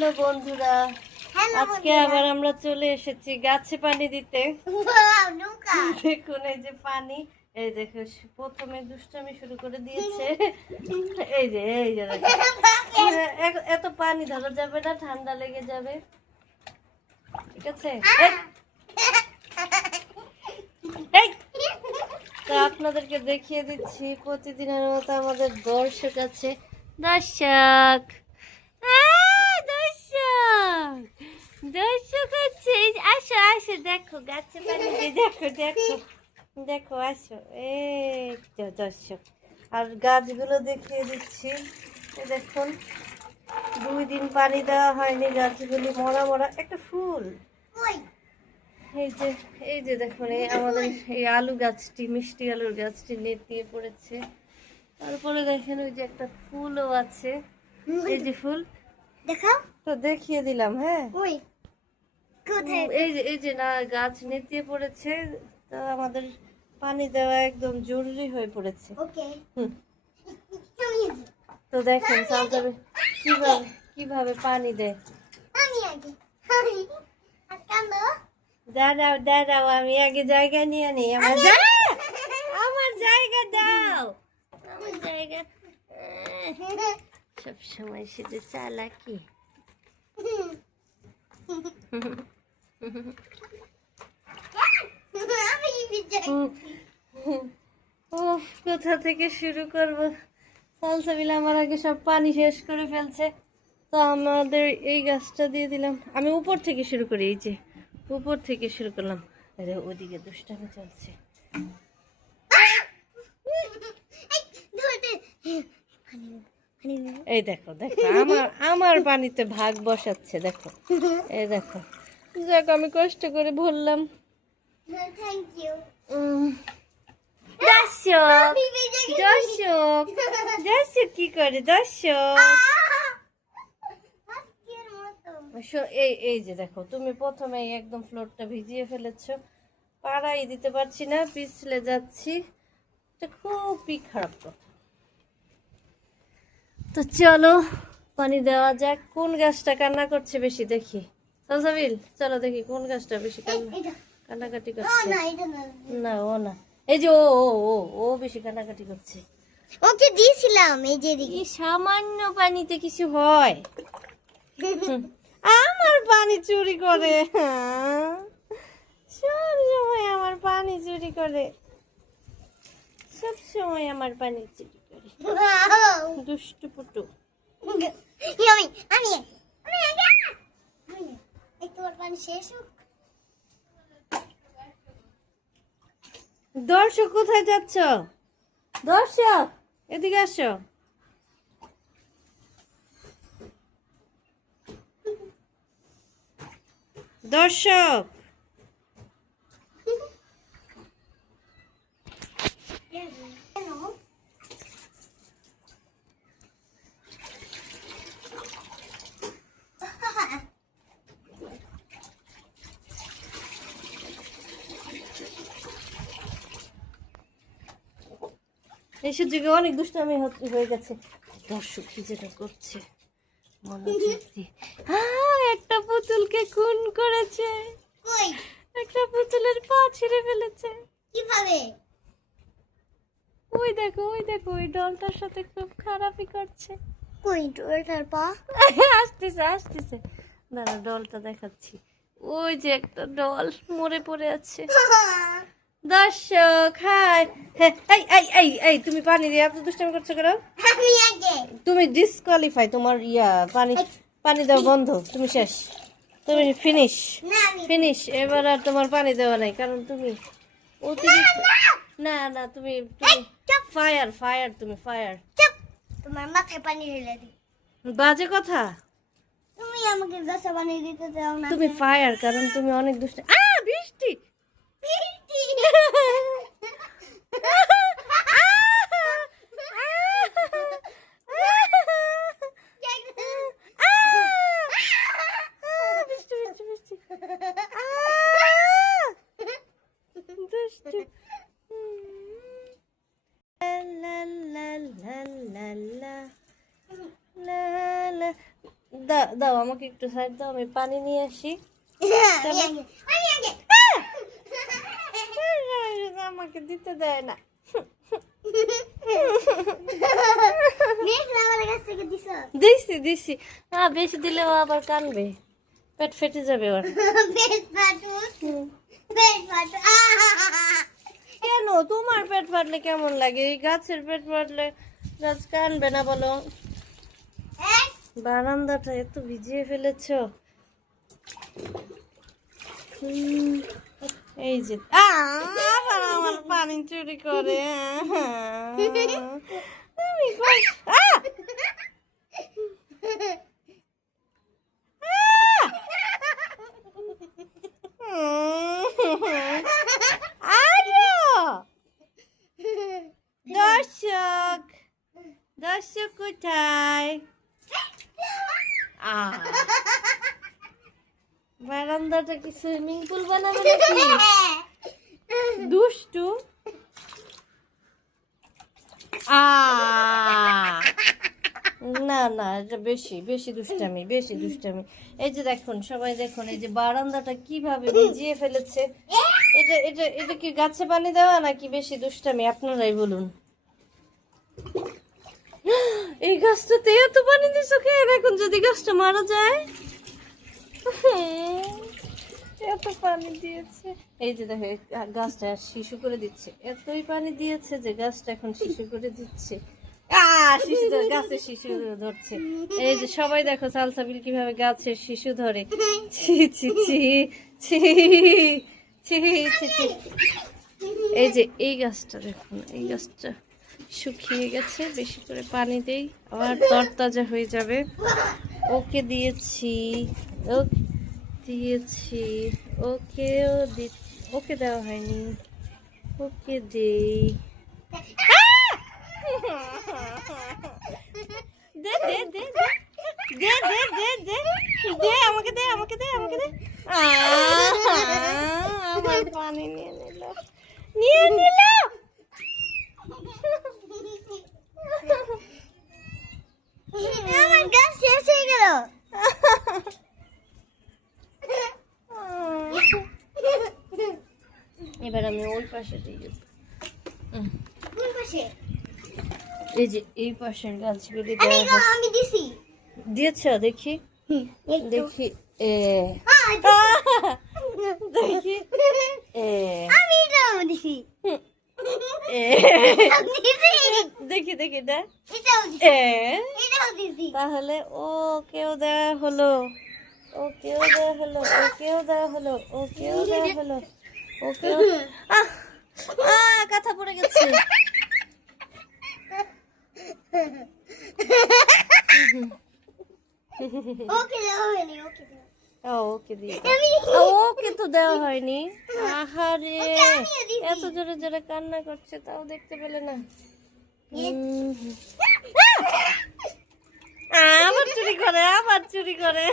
Hello বন্ধুরা, আজকে আবার আমরা চলে এসেছি গাছে পানি দিতে। দেখুন এই যে পানি, এই দেখো প্রথমে দুষ্টামি শুরু করে দিয়েছে। এই যে এত পানি ধরা যাবে না, ঠান্ডা লেগে যাবে, ঠিক আছে? তো আপনাদেরকে দেখিয়ে দিচ্ছি প্রতিদিনের মতো আমাদের দর্শক আছে। দর্শক দর্শক আছে, আসো আসো, দেখো গাছে পানি দিয়ে, দেখো দেখো দেখো, আসো। এই তো দর্শক, আর গাছগুলো দেখিয়ে দিচ্ছি। দেখুন 2 দিন পানি দেওয়া হয়নি, গাছগুলি মরা মরা। একটা ফুল, এই যে দেখুন, এই আমাদের এই আলু গাছটি, মিষ্টি আলুর গাছটি নেট দিয়ে পড়েছে। তারপরে দেখেন ওই যে একটা ফুলও আছে, এই যে ফুল দেখাও তো, দেখিয়ে দিলাম। হ্যাঁ, এই যে না, গাছ নেট দিয়ে পড়েছে, তো আমাদের পানি দেওয়া একদম জরুরি হয়ে পড়েছে। তো দেখেন কিভাবে পানি দেয়। দাঁড়াও দাঁড়াও, আমি আগে জায়গা নিয়ে নিই। আমার জায়গা দাও, আমার জায়গা। সব সময় শুধু চালাকি। কোথা থেকে শুরু করবো? সালসাবিল আমার আগে সব পানি শেষ করে ফেলছে, তো আমাদের এই গাছটা দিয়ে দিলাম। আমি উপর থেকে শুরু করি, এই যে উপর থেকে শুরু করলাম। আরে ওদিকে দুষ্টামি চলছে। এই দেখো দেখো, আমার পানিতে ভাগ বসাচ্ছে, দেখো। এই দেখো, যাক আমি কষ্ট করে ভরলাম। দর্শক দর্শক দর্শক কি করে? দর্শক এই যে দেখো, তুমি প্রথমে একদম ফ্লোরটা ভিজিয়ে ফেলেছো, পাড়াই দিতে পারছি না, পিছলে যাচ্ছি। এটা খুবই খারাপ কথা। তো চলো পানি দেওয়া যাক। কোন গাছটা কান্না করছে বেশি দেখি? সালসাবিল, চলো দেখি কোন গাছটা বেশি কান্নাকাটি করছে। না ও না, এই যে ও বেশি কান্নাকাটি করছে। ওকে দিয়েছিলাম, এই যে সামান্য পানিতে কিছু হয়? আমার পানি চুরি করে, সব সময় আমার পানি চুরি করে, সব সময় আমার পানি চুরি করে, দুষ্টু পুটু। দর্শক কোথায় যাচ্ছ? দর্শক এদিকে আসো। দর্শক এইসব জায়গায় অনেক দুষ্টামি হয়ে গেছে। দর্শক কি যেটা করছে, একটা পুতুলকে খুন করেছে, একটা পুতুলের পা ছিঁড়ে ফেলেছে। কিভাবে? ওই দেখো ওই ডলটার সাথে খুব খারাপই করছে। কই ডলটার পা? আসতেছে দাঁড়া, ডলটা দেখাচ্ছি। ওই যে একটা ডল মরে পড়ে আছে। দর্শক হাই, এই তুমি পানি দিয়ে এত দুষ্টামি করছো কেন? তুমি ডিসকোয়ালিফাই, তোমার পানি দেওয়া বন্ধ, তুমি শেষ, তুমি ফিনিশ। এবার আর তোমার পানি দেওয়া নাই, কারণ তুমি অতিরিক্ত। না তুমি ফায়ার, তুমি ফায়ার। তোমার মাথায় পানি ঢেলে দিই। বাজে কথা, তুমি আমাকে গাছে পানি দিতে দাও না। তুমি ফায়ার, কারণ তুমি অনেক দুষ্ট। বৃষ্টি দাও আমাকে একটু সাইড দাও, আমি পানি নিয়ে আসি। আমাকে দিতে দেয় না। দিছি দিছি, বেশি দিলেও আবার কানবে, পেট ফেটে যাবে ওর। কেন তোমার পেট ফাটলে কেমন লাগে? এই গাছের পেট ফাটলে গাছ কানবে না বলো? বারান্দাটা এত ভিজিয়ে ফেলেছো। এই যে আবার আমার পানি চুরি করে। দর্শক দর্শক কোথায়? বারান্দাটা কি সুইমিং পুল বানাবে নাকি? দুষ্টু। না না, এটা বেশি বেশি দুষ্টামি, বেশি দুষ্টামি। এই যে দেখুন, সবাই দেখুন, এই যে বারান্দাটা কিভাবে ভিজিয়ে ফেলেছে। এটা এটা এটা কি গাছে পানি দেওয়া নাকি বেশি দুষ্টামি? আপনারাই বলুন। এই গাছটাতে এত পানি দিছো কেন? এখন যদি গাছটা মারা যায়। এত পানি দিয়েছে, এই যে দেখো গাছটা শিশু করে দিচ্ছে। এতই পানি দিয়েছে যে গাছটা এখন শিশু করে দিচ্ছে। শিশু গাছের শিশু ধরছে। এই যে সবাই দেখো সালসাবিল কিভাবে গাছের শিশু ধরে। ছি ছি ছি ছি ছি ছি ছি। এই যে এই গাছটা দেখুন, এই গাছটা শুকিয়ে গেছে, বেশি করে পানি দেই আবার তরতাজা হয়ে যাবে। ওকে দিয়েছি, ওকে দিয়েছি, ওকেও ওকে দেওয়া হয়নি, ওকে দেই। দে দে দে দে দে দে দে দে আমাকে দে, আমাকে দে, আমাকে দে। আমার পানি নিয়ে নিল, নিয়ে নিল। আমার গাছ শেষ হয়ে গেল। এবার আমি ওই পাশে দিয়ে দেবো। কোন পাশে? এই যে এই পাশের গাছগুলি আমি দিছি। দিয়েছ? দেখি দেখি দেখি আমি এটাও দিছি। দেখি দেখি না। এটাও দিছি। এটাও দিছি। তাহলে ও কেউ দেওয়া হলো, ও কেউ দেওয়া হলো, ও কেউ দেওয়া হলো, ও কেউ দেওয়া হলো, ও কেউ। কথা পড়ে গেছে। ওকে দেওয়া হয়নি, ওকে দেওয়া। ওকে দিয়ে ওকে তো দেওয়া হয়নি। আহারে, এত জোরে জোরে কান্না করছে তাও দেখতে পেলে না। আবার চুরি করে, আবার চুরি করে।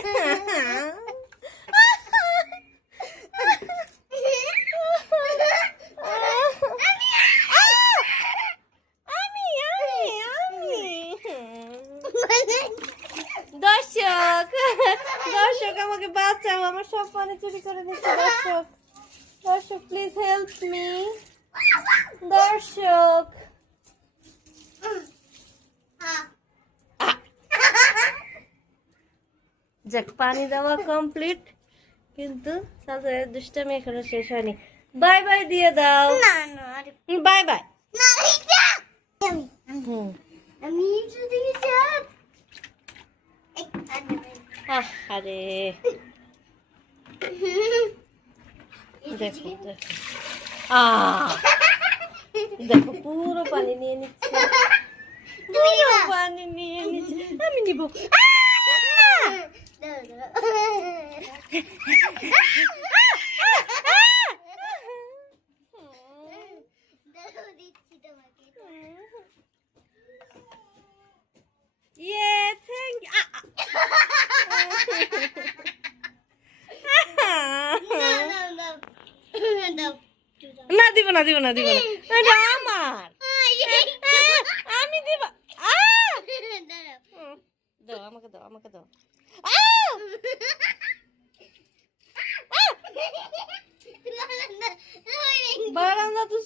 দর্শক দর্শক আমাকে বাঁচাও, আমার সব পানি চুরি করে দিচ্ছে। দর্শক দর্শক প্লিজ হেল্প মি। দর্শক যাক, পানি দেওয়া কমপ্লিট, কিন্তু সালসাবিলের দুষ্টামি এখনো শেষ হয়নি। বাই বাই দিয়ে দাও। না না, বাই বাই। না এটা আমি একটু দিয়েছি। আরে দেখো দেখো, দেখো পুরো পানি নিয়ে নিচ্ছে, পুরো পানি নিয়ে নিচ্ছে। আমি নিব। থ্যাংক না, দিব না, দিব না, দিব না, এটা আমার। আমি দিব। দাও আমাকে, দাও আমাকে, দাও। বারান্দা তো